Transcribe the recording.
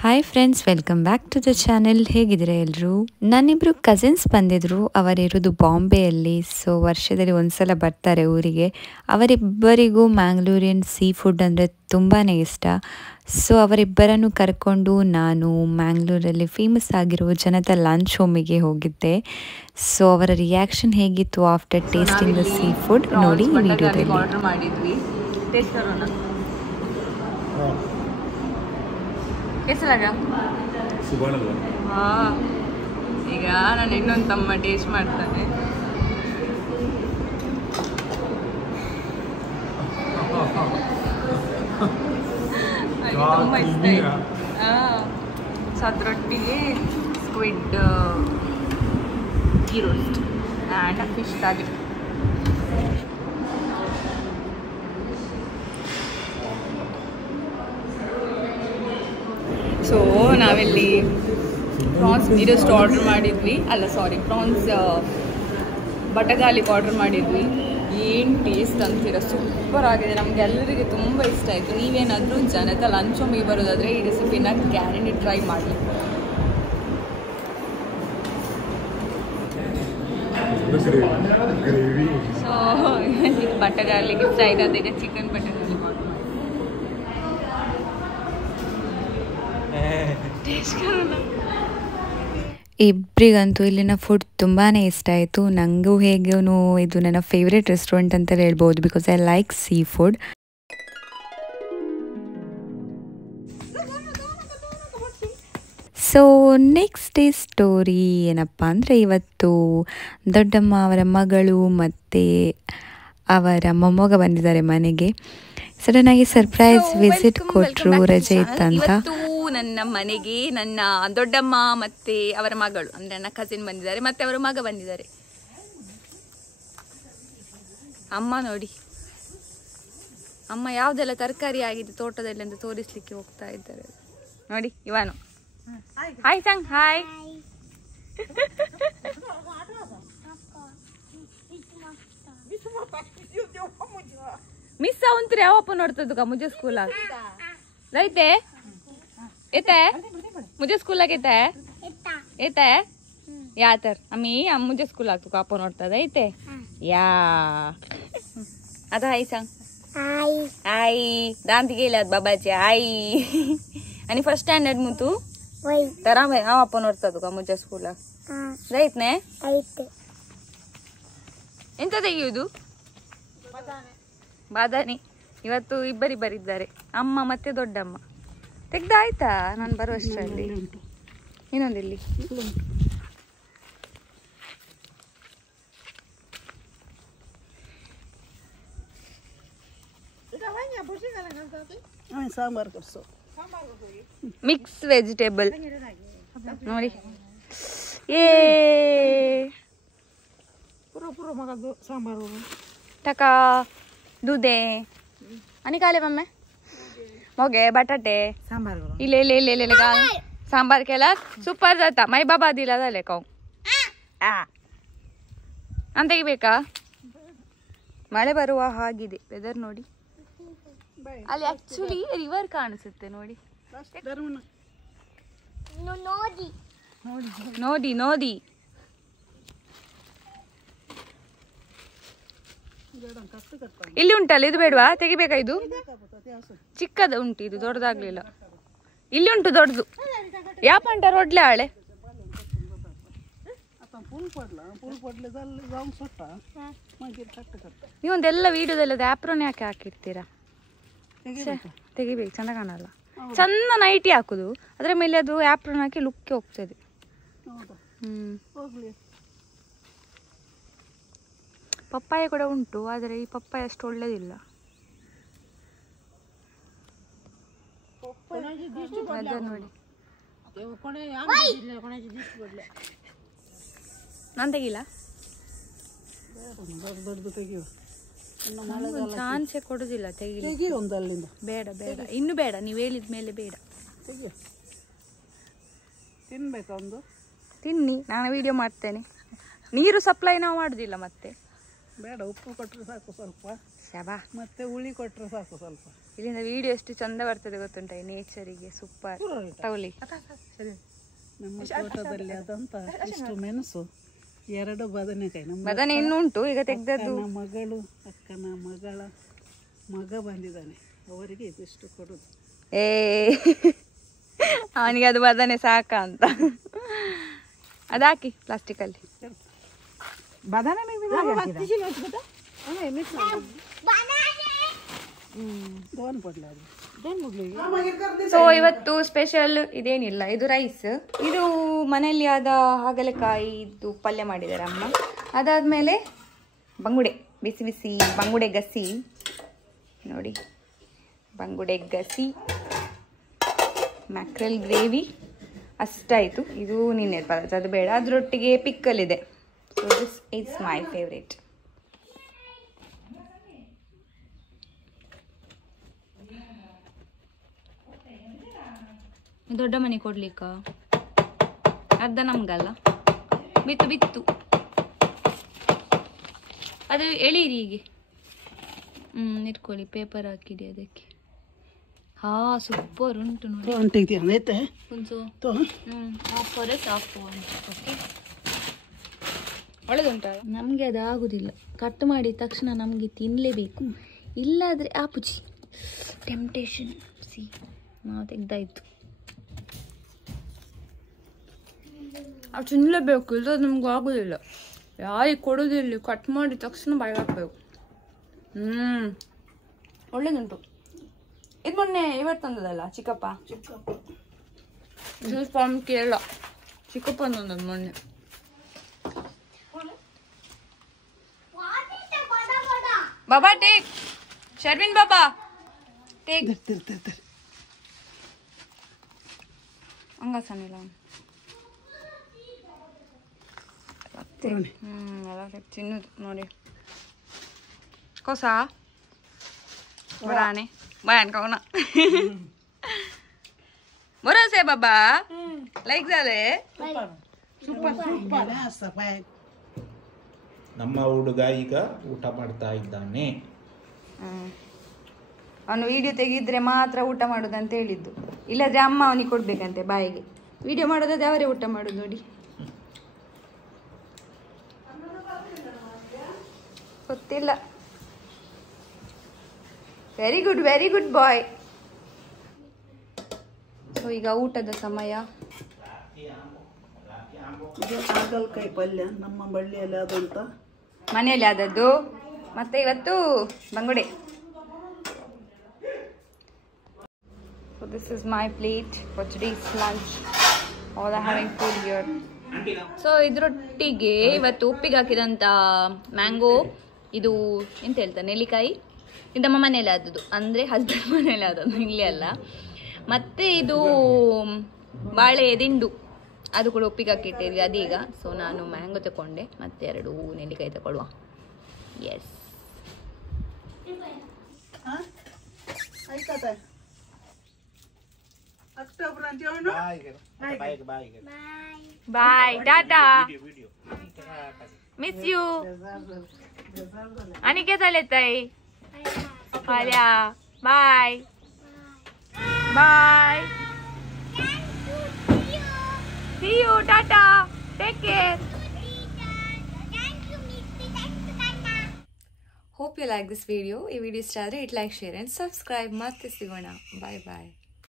Hi friends, welcome back to the channel. ಹೇಗಿದ್ದೀರಾ ಎಲ್ಲರೂ? ನನ್ನಿಬ್ಬರು cousins ಬಂದಿದ್ದರು. ಅವರಿರೋದು ಬಾಂಬೆಯಲ್ಲಿ. ಸೊ ವರ್ಷದಲ್ಲಿ ಒಂದ್ಸಲ ಬರ್ತಾರೆ ಊರಿಗೆ. ಅವರಿಬ್ಬರಿಗೂ ಮ್ಯಾಂಗ್ಳೂರಿಯನ್ ಸೀ ಫುಡ್ ಅಂದರೆ ತುಂಬಾ ಇಷ್ಟ. ಸೊ ಅವರಿಬ್ಬರನ್ನು ಕರ್ಕೊಂಡು ನಾನು ಮ್ಯಾಂಗ್ಳೂರಲ್ಲಿ ಫೇಮಸ್ ಆಗಿರೋ ಜನತಾ ಲಂಚ್ ಹೋಮಿಗೆ ಹೋಗಿದ್ದೆ. ಸೊ ಅವರ ರಿಯಾಕ್ಷನ್ ಹೇಗಿತ್ತು after tasting the seafood ನೋಡಿ ಈ ವಿಡಿಯೋದಲ್ಲಿ. ಆರ್ಡರ್ ಮಾಡಿದ್ವಿ. ಟೇಸ್ಟ್ ಮಾಡೋಣ. कैसा लगा? हाँ, ಈಗ ನಾನು ಇನ್ನೊಂದು ತಮ್ಮ ಟೇಸ್ಟ್ ಮಾಡ್ತಾನೆ. ತುಂಬ ಇಷ್ಟ ಆಯ್ತು. ಸೊ ಅದರೊಟ್ಟಿಗೆ squid ghee roast and fish thali. So ನಾವಿಲ್ಲಿ ಪ್ರಾನ್ಸ್ ಇರೋಷ್ಟು ಆರ್ಡ್ರ್ ಮಾಡಿದ್ವಿ. ಪ್ರಾನ್ಸ್ ಬಟಗಾಲಿಗೆ ಆರ್ಡ್ರ್ ಮಾಡಿದ್ವಿ. ಏನು ಟೇಸ್ಟ್ ಅಂತೀರ, ಸೂಪರ್ ಆಗಿದೆ. ನಮಗೆಲ್ಲರಿಗೆ ತುಂಬ ಇಷ್ಟ ಆಯಿತು. ನೀವೇನಾದರೂ ಜನತಾ ಲಂಚ್ ಹೋಮಿಗೆ ಬರೋದಾದರೆ ಈ ರೆಸಿಪಿನ ಗ್ಯಾರಂಟಿ ಟ್ರೈ ಮಾಡಿ. ಸೊ ಬಟಗಾಲಿಗೆ ಇಷ್ಟ ಆಯಿತು. ಅದಕ್ಕೆ ಚಿಕನ್ ಬಟಗಾಲಿ ಇಬ್ಬರಿಗಂತೂ ಇಲ್ಲಿನ ಫುಡ್ ತುಂಬಾ ಇಷ್ಟ ಆಯಿತು. ನನಗೂ ಹೇಗೂ ಇದು ನನ್ನ ಫೇವ್ರೆಟ್ ರೆಸ್ಟೋರೆಂಟ್ ಅಂತ ಹೇಳ್ಬೋದು, because I like seafood. So next day story ಏನಪ್ಪ ಅಂದರೆ, ಇವತ್ತು ದೊಡ್ಡಮ್ಮ ಅವರ ಮಗಳು ಮತ್ತು ಅವರ ಮೊಮ್ಮಗ ಬಂದಿದ್ದಾರೆ ಮನೆಗೆ. ಸಡನ್ನಾಗಿ ಸರ್ಪ್ರೈಸ್ ವಿಸಿಟ್ ಕೊಟ್ಟರು, ರಜೆ ಇತ್ತಂತ. ನನ್ನ ಮನೆಗೆ ನನ್ನ ದೊಡ್ಡಮ್ಮ ಮತ್ತೆ ಅವರ ಮಗಳು ಅಂದ್ರೆ ನನ್ನ ಕಸಿನ್ ಬಂದಿದ್ದಾರೆ, ಮತ್ತೆ ಅವರ ಮಗ ಬಂದಿದ್ದಾರೆ. ಅಮ್ಮ ನೋಡಿ, ಅಮ್ಮ ಯಾವ್ದೆಲ್ಲ ತರಕಾರಿ ಆಗಿದೆ ತೋಟದಲ್ಲಿ ಅಂತ ತೋರಿಸ್ಲಿಕ್ಕೆ ಹೋಗ್ತಾ ಇದ್ದಾರೆ. ನೋಡಿ ಇವನು ಹಾಯ್ ಸಂಗ್ ಹಾಯ್. ಮಿಸ್ ಅವಂತ್ರಿ ಯಾವಪ್ಪ ನೋಡ್ತದ ಮುಜೆ ಸ್ಕೂಲ್ ರೈತೆ येत आहे मुझे स्कूल येत आहे येत आहे या तर आम्ही मुझे स्कूल लागतो का आपण ओढतात येते या. आता आई सांग आई. आई दांत गेल्यात बाबाचे आई. आणि फर्स्ट स्टँडर्ड मग तू तर आपण ओढतात का मुझे स्कूल जायत नाही ಎಂತ ತೆಗೆಯುವುದು? ಬಾದಾಣಿ. ಇವತ್ತು ಇಬ್ಬರಿದ್ದಾರೆ, ಅಮ್ಮ ಮತ್ತೆ ದೊಡ್ಡಮ್ಮ. ತೆಗ್ದಾಯ್ತಾ ನಾನು ಬರುವಷ್ಟರಲ್ಲಿ? ಇನ್ನೊಂದಿಲ್ಲಿ ಮಿಕ್ಸ್ ವೆಜಿಟೇಬಲ್ ನೋಡಿ. ಟका दुधे आणि काले मम्मी मोगे बटाटे इले इले इले इले घाल सांबार केला सुपर जाता. माई बाबा दिला झाले खाऊ ಅಂತ ಬೇಕಾ? ಮಳೆ ಬರುವ ಹಾಗಿದೆ ವೆದರ್ ನೋಡಿ. ಅಲ್ಲಿ ಆಕ್ಚುಲಿ ರಿವರ್ ಕಾಣಿಸುತ್ತೆ ನೋಡಿ. ನೋಡಿ ನೋಡಿ ಇಲ್ಲಿ ಉಂಟಲ್ಲ, ಇದು ಬೇಡವಾ? ತೆಗಿಬೇಕಾ? ಇದು ಚಿಕ್ಕದ ಉಂಟು, ಇದು ದೊಡ್ಡದಾಗ್ಲಿಲ್ಲ. ಇಲ್ಲಿ ಉಂಟು ದೊಡ್ಡದು. ಯಾವ ಪಂಟ ರೋಡ್ಲೆ ಆಳೆ ನೀವೊಂದೆಲ್ಲ ವಿಡಿಯೋದೆಲ್ಲ ಆಪ್ರೋನ್ ಯಾಕೆ ಹಾಕಿರ್ತೀರಾ? ತೆಗಿಬೇಕು, ಚಂದ ಕಾಣಲ್ಲ. ಚಂದ ನೈಟಿ ಹಾಕುದು, ಅದ್ರ ಮೇಲೆ ಅದು ಆಪ್ರೋನ್ ಹಾಕಿ ಲುಕ್ಕೆ ಹೋಗ್ತದೆ. ಪಪ್ಪಾಯ ಕೂಡ ಉಂಟು, ಆದರೆ ಈ ಪಪ್ಪಾಯ ಅಷ್ಟು ಒಳ್ಳೇದಿಲ್ಲ. ನೋಡಿ ನಾನು ತೆಗಿಲ್ಲ, ಚಾನ್ಸೇ ಕೊಡುದಿಲ್ಲ. ತೆಗಿಲಿ ಬೇಡ ಬೇಡ, ಇನ್ನು ಬೇಡ, ನೀವು ಹೇಳಿದ ಮೇಲೆ ಬೇಡ. ತಿನ್ನಿ, ನಾನು ವಿಡಿಯೋ ಮಾಡ್ತೇನೆ. ನೀರು ಸಪ್ಲೈ ನಾವು ಮಾಡುದಿಲ್ಲ ಮತ್ತೆ. ಬೇಡ, ಉಪ್ಪು ಕೊಟ್ಟರೆ ಸಾಕು ಸ್ವಲ್ಪ. ಶಬಾ. ಮತ್ತೆ ಹುಳಿ ಕೊಟ್ಟರೆ ಸಾಕು ಸ್ವಲ್ಪ. ಇಲ್ಲಿಂದ ವಿಡಿಯೋ ಎಷ್ಟು ಚಂದ ಬರ್ತದೆ ಗೊತ್ತುಂಟ ಈ ನೇಚರಿಗೆ. ಸೂಪರ್. ತಗೊಳ್ಳಿ. ನಮ್ಮ ತೋಟದಲ್ಲಿ ಅದಂತ ಇಷ್ಟು ಮೆಣಸು, 2 ಬದನೆಕಾಯಿ. ನಮ್ಮ ಬದನೆ ಇನ್ನೂ ಉಂಟು, ಈಗ ತೆಗ್ದದ್ದು. ಮಗಳು ಅಕ್ಕನ ಮಗಳ ಮಗ ಬಂದಿದ್ದಾನೆ, ಅವರಿಗೆ ಇದಿಷ್ಟು ಕೊಡುದು. ಅವನಿಗೆ ಅದು ಬದನೆ ಸಾಕ ಅಂತ ಅದಾಕಿ ಪ್ಲಾಸ್ಟಿಕಲ್ಲಿ. ಸೊ ಇವತ್ತು ಸ್ಪೆಷಲ್ ಇದೇನಿಲ್ಲ, ಇದು ರೈಸ್, ಇದು ಮನೆಯಲ್ಲಿ ಆದ ಹಾಗಲಕಾಯಿ ಇದು ಪಲ್ಯ ಮಾಡಿದ್ದಾರೆ ಅಮ್ಮ. ಅದಾದ್ಮೇಲೆ ಬಂಗುಡೆ, ಬಿಸಿ ಬಿಸಿ ಬಂಗುಡೆ ಗಸಿ ನೋಡಿ, ಬಂಗುಡೆ ಗಸಿ, ಮ್ಯಾಕ್ರೆಲ್ ಗ್ರೇವಿ ಅಷ್ಟಾಯಿತು. ಇದು ನಿನ್ನೆ ಪದಾರ್ಥ, ಅದು ಬೇಡ. ಅದರೊಟ್ಟಿಗೆ ಪಿಕ್ಕಲ್ ಇದೆ. So this is my favourite. ದೊಡ್ಡ ಮನೆ ಕೊಡ್ಲಿಕ್ಕ ಅರ್ಧ ನಮ್ಗಲ್ಲ, ಬಿತ್ತು ಬಿತ್ತು ಅದು ಎಳೀರಿ ಹೀಗೆ. ಇಟ್ಕೊಳ್ಳಿ, ಪೇಪರ್ ಹಾಕಿಡಿ ಅದಕ್ಕೆ. ಹಾ ಸೂಪರ್ ಉಂಟು ನೋಡಿ. ಒಳ್ಳೆದುಂಟ. ನಮಗೆ ಅದು ಆಗುದಿಲ್ಲ, ಕಟ್ ಮಾಡಿದ ತಕ್ಷಣ ನಮಗೆ ತಿನ್ನಲೇಬೇಕು, ಇಲ್ಲಾದ್ರೆ ಆಪುಚಿ ಟೆಂಪ್ಟೇಷನ್. ಸಿ ನಾವು ತೆಗ್ದಾಯ್ತು, ಅದು ತಿನ್ನಲೇಬೇಕು, ಇಲ್ಲದ ನಮ್ಗೆ ಆಗೋದಿಲ್ಲ. ಯಾರಿಗೆ ಕೊಡೋದಿಲ್ಲ, ಕಟ್ ಮಾಡಿದ ತಕ್ಷಣ ಬಾಯಿಗೆ ಹಾಕ್ಬೇಕು. ಒಳ್ಳೇದುಂಟು. ಇದು ಮೊನ್ನೆ ಇವತ್ತು ತಂದದಲ್ಲ ಚಿಕ್ಕಪ್ಪ, ಜ್ಯೂಸ್ ಫಾರ್ಮ್ ಕೇರಳ, ಚಿಕ್ಕಪ್ಪ ತಂದದ್ದು ಮೊನ್ನೆ. ಬಾಬಾ ಟೇಕ್, ಶರ್ವಿನ್ ಬಾಬಾ ಟೇಕ್. ಹಂಗಸನಿಲ್ಲ ತಿನ್ನುದು ನೋಡಿ. ಕೋಸ ಬರಾನೆ bayan kau nak. Murah saya baba. Like sale. Super. ನಮ್ಮ ಹುಡುಗ ಈಗ ಊಟ ಮಾಡ್ತಾ ಇದ್ದಾನೆ. ಅವನು ವಿಡಿಯೋ ತೆಗಿದ್ರೆ ಮಾತ್ರ ಊಟ ಮಾಡೋದು ಅಂತ ಹೇಳಿದ್ದು, ಇಲ್ಲದ್ರೆ ಅಮ್ಮ ಅವನಿಗೆ ಕೊಡ್ಬೇಕಂತೆ ಬಾಯಿಗೆ. ವಿಡಿಯೋ ಮಾಡೋದಾದ್ರೆ ಅವರೇ ಊಟ ಮಾಡೋದು ನೋಡಿ. ಗೊತ್ತಿಲ್ಲ. ವೆರಿ ಗುಡ್ ಬಾಯ್. ಸೊ ಈಗ ಊಟದ ಸಮಯ. ಹಾಗಲಕಾಯಿ ಪಲ್ಯ ನಮ್ಮ ಬಳ್ಳಿಯಲ್ಲಿ ಆದಂತ, ಮನೆಯಲ್ಲಿ ಆದದ್ದು. ಮತ್ತೆ ಇವತ್ತು ಬಂಗುಡೆ. So this is my plate for today's lunch. All are having food here. So ಇದರೊಟ್ಟಿಗೆ ಇವತ್ತು ಉಪ್ಪಿಗೆ ಹಾಕಿದಂಥ ಮ್ಯಾಂಗೋ, ಇದು ಎಂತ ಹೇಳ್ತಾರೆ ನೆಲ್ಲಿಕಾಯಿ, ಇದು ನಮ್ಮ ಮನೇಲಿ ಆದದ್ದು, ಅಂದರೆ ಹಸ್ಬೆಂಡ್ ಮನೇಲಿ ಆದದ್ದು, ಇಲ್ಲಿ ಅಲ್ಲ. ಮತ್ತು ಇದು ಬಾಳೆ ದಿಂಡು, ಅದು ಕೂಡ ಉಪ್ಪಿಗೆ ಹಾಕಿಟ್ಟಿದ್ವಿ ಅದೀಗ. ಸೊ ನಾನು ಮ್ಯಾಂಗೋ ತಗೊಂಡೆ, ಮತ್ತೆ 2 ನೆಲ್ಲಿಕಾಯಿ ತಗೊಳ್ಳುವ. Yes bye, tata, miss you. ಅನಿಕೆ ತಲೆತಾಯಿ ಆಲ್ಯಾ, bye bye, see you, tata, take care. Hope you like this video. ಈ ವಿಡಿಯೋ ಇಷ್ಟ ಆದರೆ it like, share and subscribe. ಮತ್ತೆ ಸಿಗೋಣ. ಬಾಯ್ ಬಾಯ್.